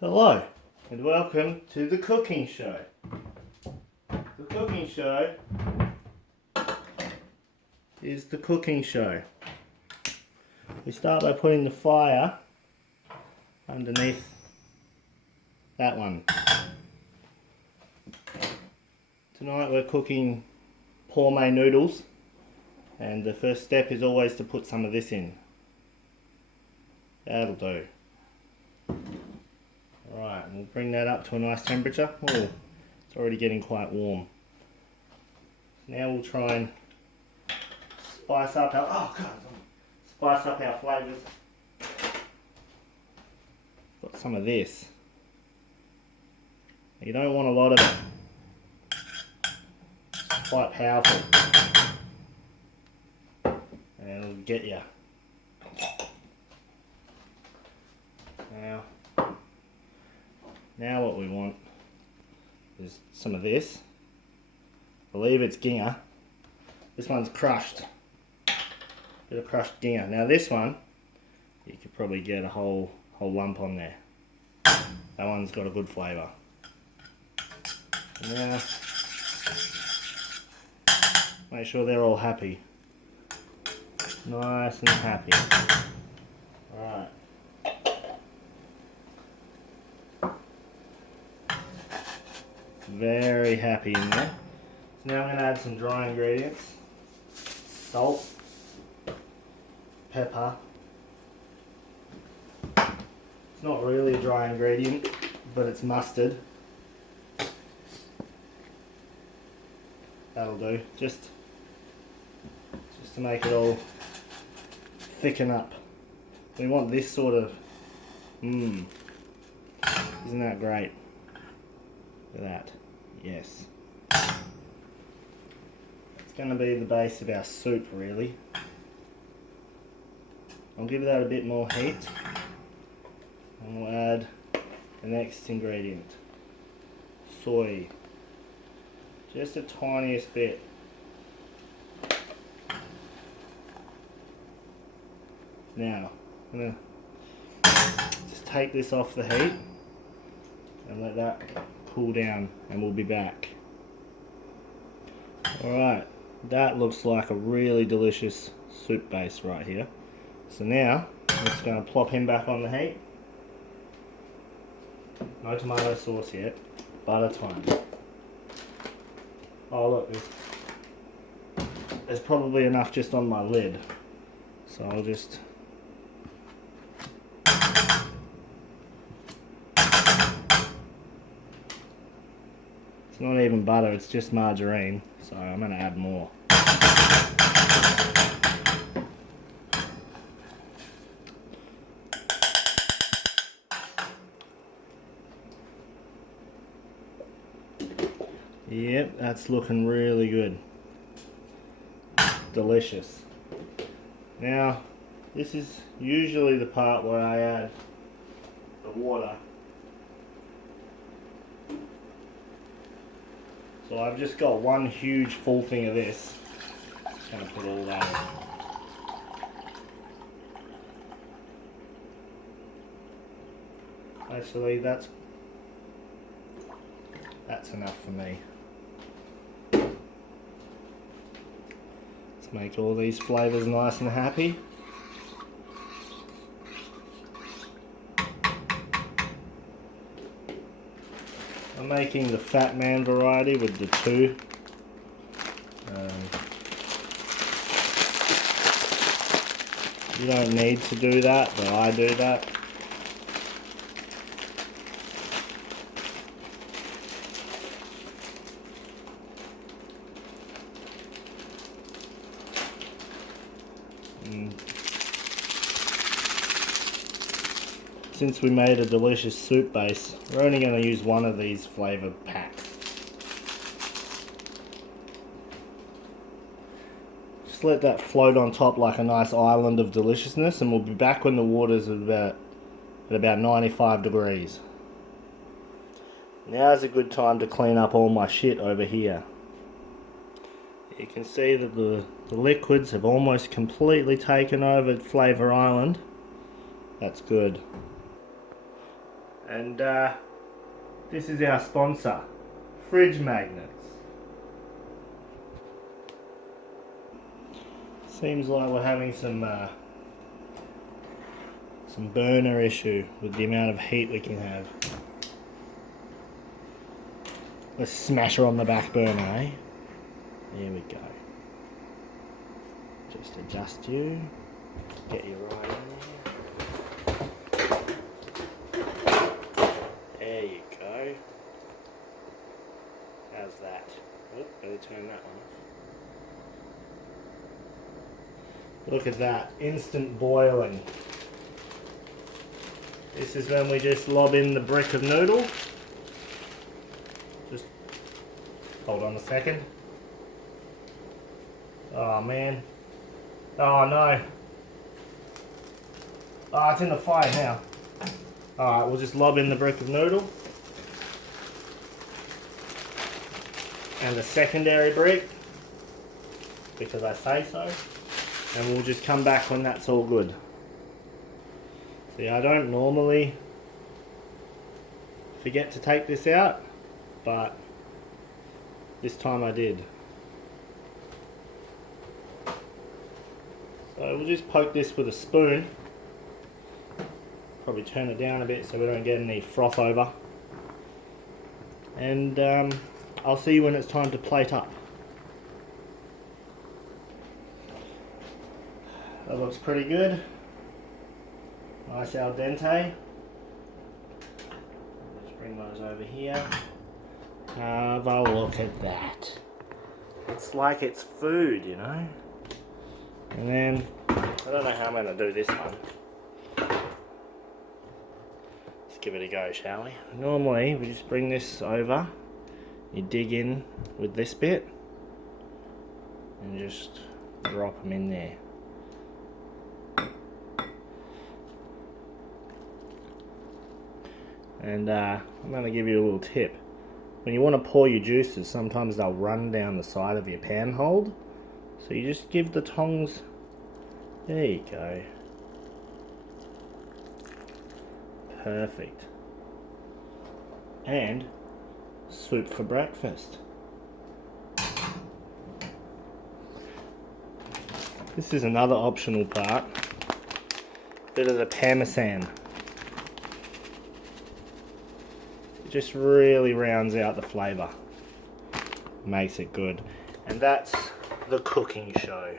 Hello and welcome to the cooking show. The cooking show is the cooking show. We start by putting the fire underneath that one. Tonight we're cooking pomme noodles, and the first step is always to put some of this in. That'll do. Alright, we'll bring that up to a nice temperature. Oh, it's already getting quite warm. Now we'll try and spice up our flavours. Got some of this. You don't want a lot of it. It's quite powerful. And it'll get you. Now what we want is some of this. I believe it's ginger. This one's crushed. Bit of crushed ginger. Now this one, you could probably get a whole lump on there. That one's got a good flavour. Now, make sure they're all happy. Nice and happy. Alright. Very happy in there. So now I'm going to add some dry ingredients. Salt, pepper. It's not really a dry ingredient, but it's mustard. That'll do. Just to make it all thicken up. We want this sort of, isn't that great? Look at that. Yes. It's going to be the base of our soup, really. I'll give that a bit more heat. And we'll add the next ingredient. Soy. Just the tiniest bit. Now, I'm going to just take this off the heat and let that cool down, and we'll be back. Alright, that looks like a really delicious soup base right here. So now, I'm just going to plop him back on the heat. No tomato sauce yet, butter time. Oh look, there's probably enough just on my lid. So I'll just... It's not even butter, it's just margarine, so I'm going to add more. Yep, that's looking really good. Delicious. Now, this is usually the part where I add the water. So I've just got one huge full thing of this. Just going to put all that in. Actually, that's enough for me. Let's make all these flavours nice and happy. I'm making the Fat Man variety with the 2. You don't need to do that, but I do that. Since we made a delicious soup base, we're only going to use one of these flavour packs. Just let that float on top like a nice island of deliciousness, and we'll be back when the water's at about 95 degrees. Now's a good time to clean up all my shit over here. You can see that the liquids have almost completely taken over Flavour Island. That's good. And this is our sponsor, fridge magnets. Seems like we're having some burner issue with the amount of heat we can have. Let's smash her on the back burner, eh? There we go. Just adjust you. Get you right in there. There you go. How's that? Oh, better turn that one off. Look at that, instant boiling. This is when we just lob in the brick of noodle. Just hold on a second. Oh man. Oh no. Oh, it's in the fire now. Alright, we'll just lob in the brick of noodle. And the secondary brick, because I say so. And we'll just come back when that's all good. See, I don't normally forget to take this out, but this time I did. So we'll just poke this with a spoon. Probably turn it down a bit so we don't get any froth over. And I'll see you when it's time to plate up. That looks pretty good. Nice al dente. Let's bring those over here. Have a look at that. It's like it's food, you know. And then, I don't know how I'm going to do this one. Let's give it a go, shall we? Normally, we just bring this over. You dig in with this bit. And just drop them in there. And I'm going to give you a little tip. When you want to pour your juices, sometimes they'll run down the side of your pan hold. So you just give the tongs, there you go. Perfect. And soup for breakfast. This is another optional part. Bit of the parmesan. Just really rounds out the flavour, makes it good. And that's the cooking show.